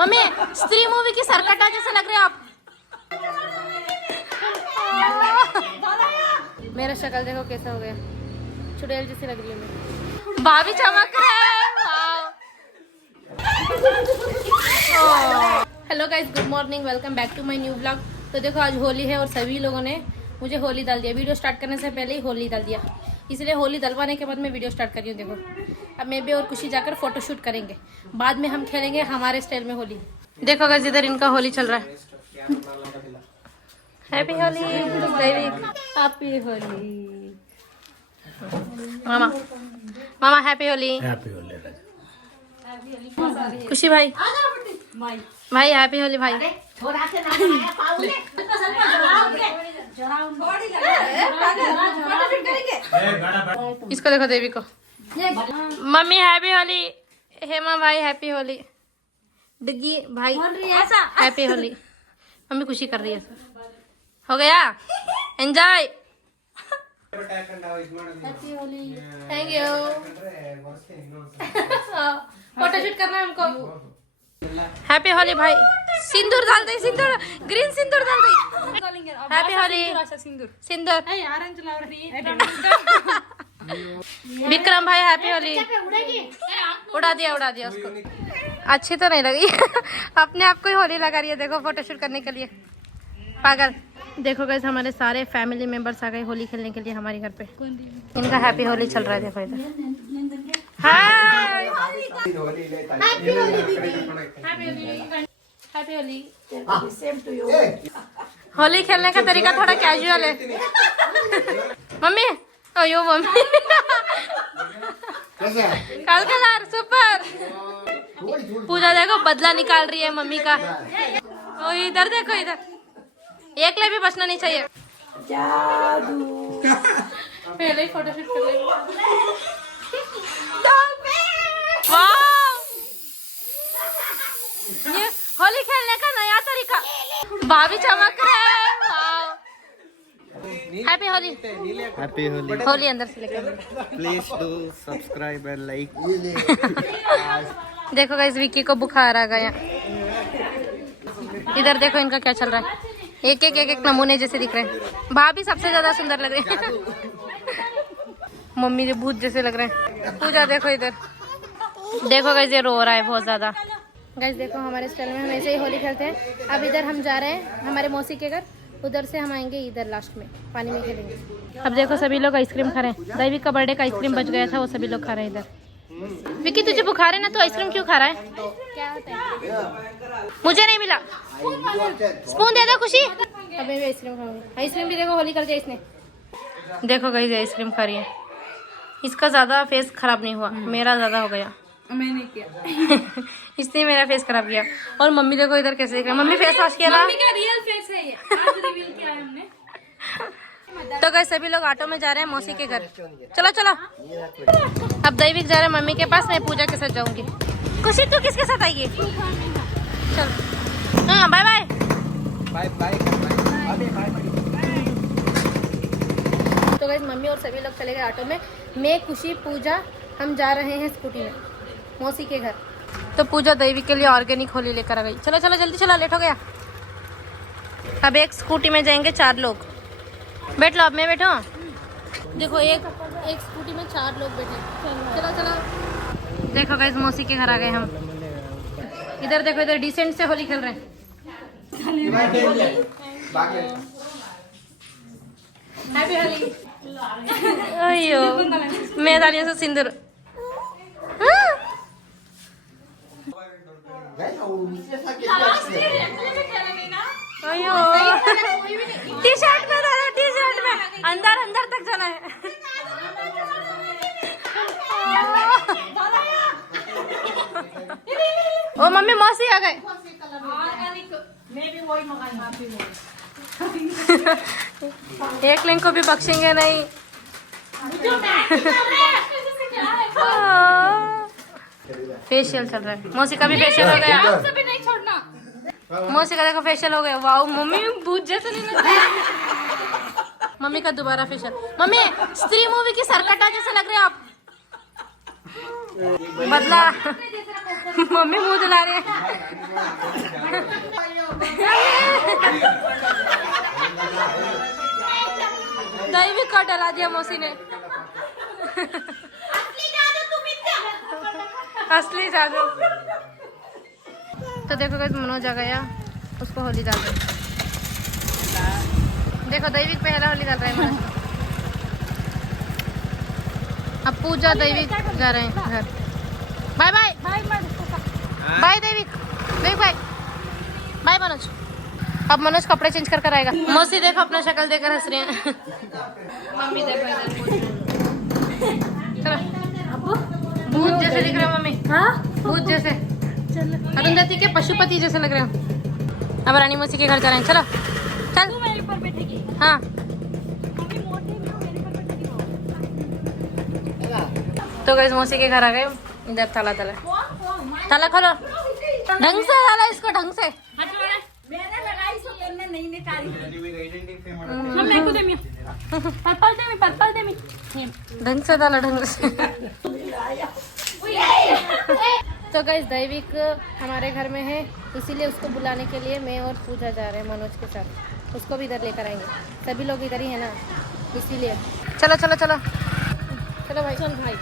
Mummy स्त्री movie की सरकटा जैसे लग रहे हो आप। मेरा शक्ल देखो कैसा हो गया, चुड़ैल जैसी लग रही है मैं। भाभी चमक रहा है। Hello guys, good morning, welcome back to my new blog. तो देखो आज होली है और सभी लोगों ने मुझे होली डाल दिया। वीडियो स्टार्ट करने से पहले ही होली डाल दिया, इसलिए होली डलवाने के बाद मैं वीडियो स्टार्ट कर रही हूँ। देखो अब मैं भी और खुशी जाकर फोटो शूट करेंगे, बाद में हम खेलेंगे हमारे स्टाइल में होली। देखो गाइस इधर इनका होली चल रहा है। हैप्पी होली, हैप्पी होली मामा, मामा हैप्पी होली। हैप्पी होली खुशी भाई, भाई हैप्पी होली भाई। इसको देखो देवी को। मम्मी हैप्पी होली, हेमा भाई हैप्पी होली, डिग्गी भाई हैप्पी होली। मम्मी खुशी कर रही है। हो गया enjoy. Happy Holi, thank you. Photo shoot करना है हमको। हैप्पी होली भाई। सिंदूर डाल दे, सिंदूर ग्रीन सिंदूर डाल दे। हैप्पी होली सिंदूर। विक्रम भाई हैप्पी होली। उड़ा दिया उसको। अच्छी तो नहीं लगी। अपने आप को ही होली लगा रही है देखो फोटो शूट करने के लिए, पागल। देखो गाइस हमारे सारे फैमिली मेंबर्स आ गए होली खेलने के लिए हमारे घर पे। इनका हैप्पी होली चल रहा है देखो इधर। Hi happy Holi. होली खेलने का तरीका थोड़ा कैजुअल है। मम्मी अयो मम्मी कलकलार सुपर। पूजा देखो बदला निकाल रही है मम्मी का। ओ इधर देखो, इधर एक ले भी बचना नहीं चाहिए। जादू। पहले ही फोटो शूट कर लेंगे। ये होली खेलने का नया तरीका। भाभी चमक रहे हैं। Happy Holi, happy Holi. होली अंदर से लेकर। Please do subscribe and like. देखो गाइस विक्की को बुखार आ गया। इधर देखो इनका क्या चल रहा है। एक एक नमूने जैसे दिख रहे हैं। भाभी सबसे ज्यादा सुंदर लग रहे हैं। मम्मी जो भूत जैसे लग रहे हैं। पूजा देखो इधर, देखो गाइस ये रो रहा है बहुत ज्यादा। गाइस देखो हमारे स्टाइल में हम ऐसे ही होली खेलते हैं। अब इधर हम जा रहे हैं हमारे मौसी के घर, उधर से हम आएंगे इधर लास्ट में पानी में खेलेंगे। अब देखो सभी लोग आइसक्रीम खा रहे हैं। दैविक का बर्थडे का आइसक्रीम बच गया था, वो सभी लोग खा रहे हैं इधर। विक्की तुझे बुखार है ना, तो आइसक्रीम क्यों खा रहा है? क्या होता है? मुझे नहीं मिला। स्पून दे दो खुशी। अब मैं भी आइसक्रीम खाऊंगी। आइसक्रीम भी देखो होली कर दिया इसने। देखो गाइस आइसक्रीम खा रही है। इसका ज्यादा फेस खराब नहीं हुआ, मेरा ज्यादा हो गया। मैंने किया। इसने मेरा फेस खराब किया। और मम्मी देखो इधर कैसे दिख रहा है। मम्मी फेस वॉश किया ना? मम्मी का रियल फेस है ये, आज रिवील किया है हमने। तो गाइस सभी लोग ऑटो में जा रहे हैं मौसी के घर। चलो चलो। अब दैविक जा रहे हैं मम्मी के पास, मैं पूजा के साथ जाऊंगी। खुशी तू किसके साथ आएगी? चलो हाँ बाय बाय। तो गाइस मम्मी और सभी लोग चले गए ऑटो में। मैं खुशी पूजा हम जा रहे हैं स्कूटी में मौसी के घर। तो पूजा दैविक के लिए ऑर्गेनिक होली लेकर आ गई। चलो चलो जल्दी चलो, लेट हो गया। अब एक स्कूटी में जाएंगे 4 लोग। बैठ लो, अब मैं बैठो। देखो एक स्कूटी में 4 लोग बैठे। चलो चलो। देखो गाइस मौसी के घर आ गए हम। इधर देखो, इधर डिसेंट से होली खेल रहे हैं। हैप्पी होली। अयो मैं डाली हूँ सिंदूर। अयो टी शर्ट में डाला, टी शर्ट में अंदर तक जाना है। ओ मम्मी मौसी आ गए। एक लिंक को भी बख्शेंगे नहीं। फेशियल चल रहा है, मौसी का भी फेशियल हो गया। नहीं छोड़ना। मौसी का देखो फेशियल हो गया। वाओ मम्मी भूत जैसे नहीं लग रहा। मम्मी का दोबारा फेशियल। मम्मी स्त्री मूवी की सरकटा जैसे लग रहे हैं आप। बदला मम्मी मुंह जला रहे हैं। दही भी कट डला दिया मौसी ने। असली जादू। तो देखो गाइस मनोज आ गया, उसको होली डाल रहे। देखो दैविक पहला होली डाल रहा है मनोज। अब पूजा दैविक जा रहे हैं घर। बाय बाय बाय दैविक, देख बाय बाय मनोज। अब मनोज कपड़े चेंज कर आएगा। मौसी देखो अपना शक्ल देखकर हंस रहे हैं। मम्मी देखो इधर चलो, भूत जैसे दिख रहे हो मम्मी। हाँ भूत जैसे, अरुंधति के पशुपति जैसे लग रहे हो। अब रानी मौसी के घर जा रहे हैं। चलो चल मेरे पर बैठेगी। हाँ तो गाइस मौसी के घर आ गए। इधर ताला ताला ताला खोलो, ढंग से ताला, इसको ढंग से। ढंग से ताला, ढंग से। तो गाइस दैविक हमारे घर में है, इसीलिए उसको बुलाने के लिए मैं और पूजा जा रहे हैं मनोज के साथ। उसको भी इधर लेकर आएंगे, सभी लोग इधर ही है ना, इसीलिए। चलो चलो चलो चलो भाई, चल भाई।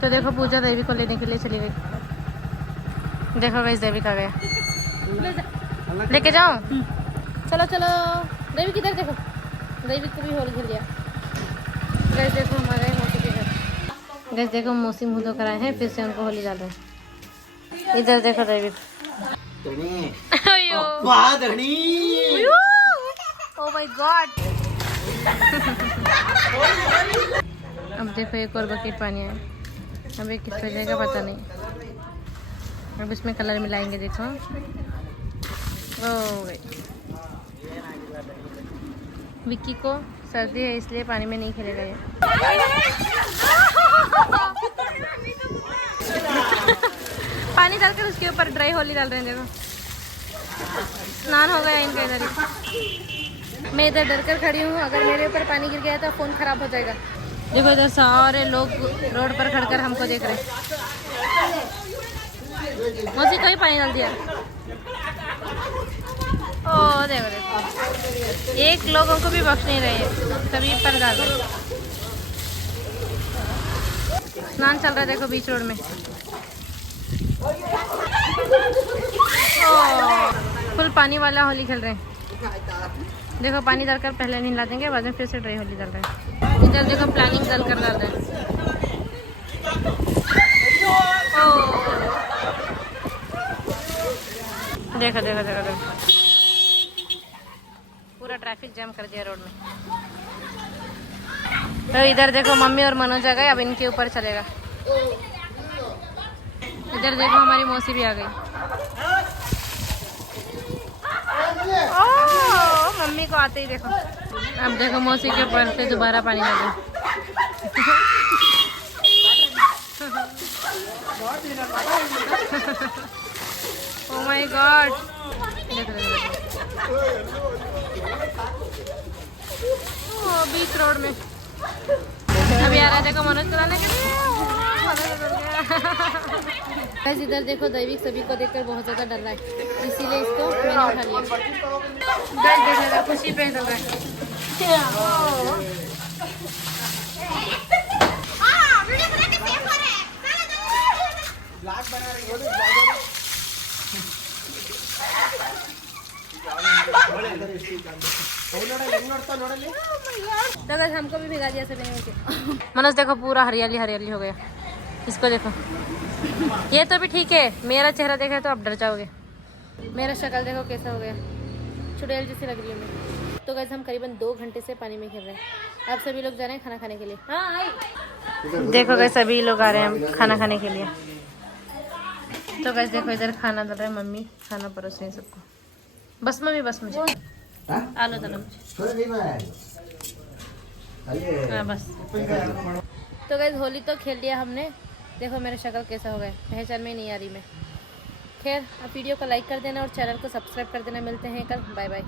तो देखो पूजा दैविक को लेने के लिए चली गई। देखो गाइस दैविक आ गया, लेके जाओ। चलो चलो दैविक इधर देखो, दैविक को भी होली खेल लिया। गाइस देखो हमारे मौसी के घर। गाइस देखो मौसी मुँह धोकर आए हैं, फिर से उनको होली डाल रहे हैं। इधर देखो दैविक। Oh my God. अब देखो एक और बकेट पानी है। अब ये किस वजह का पता नहीं। अब इसमें कलर मिलाएंगे। देखो ओ गई। विक्की को सर्दी है इसलिए पानी में नहीं खेलेगा ये। पानी डालकर उसके ऊपर ड्राई होली डाल रहे हैं। देखो स्नान हो गया इनका इधर ही। मैं इधर डर कर खड़ी हूँ, अगर मेरे ऊपर पानी गिर गया तो फ़ोन खराब हो जाएगा। देखो इधर सारे लोग रोड पर खड़कर हमको देख रहे हैं। मौसी को ही पानी डाल दिया। ओ देखो देखो, एक लोगों को भी बख्श नहीं रहे, सभी पर डाल रहे। स्नान चल रहा है देखो बीच रोड में। फुल पानी वाला होली खेल रहे हैं। देखो पानी डालकर पहले नहीं ला देंगे, बाद में फिर से ड्राई होली डाल रहे हैं। इधर देखो प्लानिंग डालकर डाल रहे हैं। देखो देखो देखो देखो, पूरा ट्रैफिक जाम कर दिया रोड में। तो इधर देखो मम्मी और मनोज आ गए, अब इनके ऊपर चलेगा। इधर देखो हमारी मौसी भी आ गई। मम्मी को आते ही देखो। अब देखो मौसी के ऊपर से दोबारा पानी डालो। Oh my God. देखो देखो बीच रोड में अभी आ रहा है। देखो मनोज चलाने के लिए। इधर देखो दैविक सभी को देखकर बहुत ज्यादा डर रहा है, इसीलिए इसको मैंने उठा लिया। देखो खुशी पे चल रहा है। तो बस हमको भी भिगा दिया सभी ने उनके। मनोज देखो पूरा हरियाली हरियाली हो गया। इसको देखो, ये तो भी ठीक है, मेरा चेहरा देखा तो आप डर जाओगे। मेरा शक्ल देखो कैसा हो गया, चुड़ैल जैसी लग रही हूँ मैं। तो गाइस हम करीबन 2 घंटे से पानी में खेल रहे हैं। अब सभी लोग जा रहे हैं खाना खाने के लिए। हाँ आई। देखो गाइस सभी लोग आ रहे हैं खाना खाने के लिए। तो गाइस देखो इधर खाना डाल रहे हैं मम्मी, खाना परोस रही है सबको। बस मम्मी बस, मुझे आलू डालो मुझे। हाँ बस। तो गाइस होली तो खेल लिया हमने। देखो मेरा शक्ल कैसा हो गया, पहचान में नहीं आ रही मैं। खैर आप वीडियो को लाइक कर देना और चैनल को सब्सक्राइब कर देना। मिलते हैं कल, बाय बाय।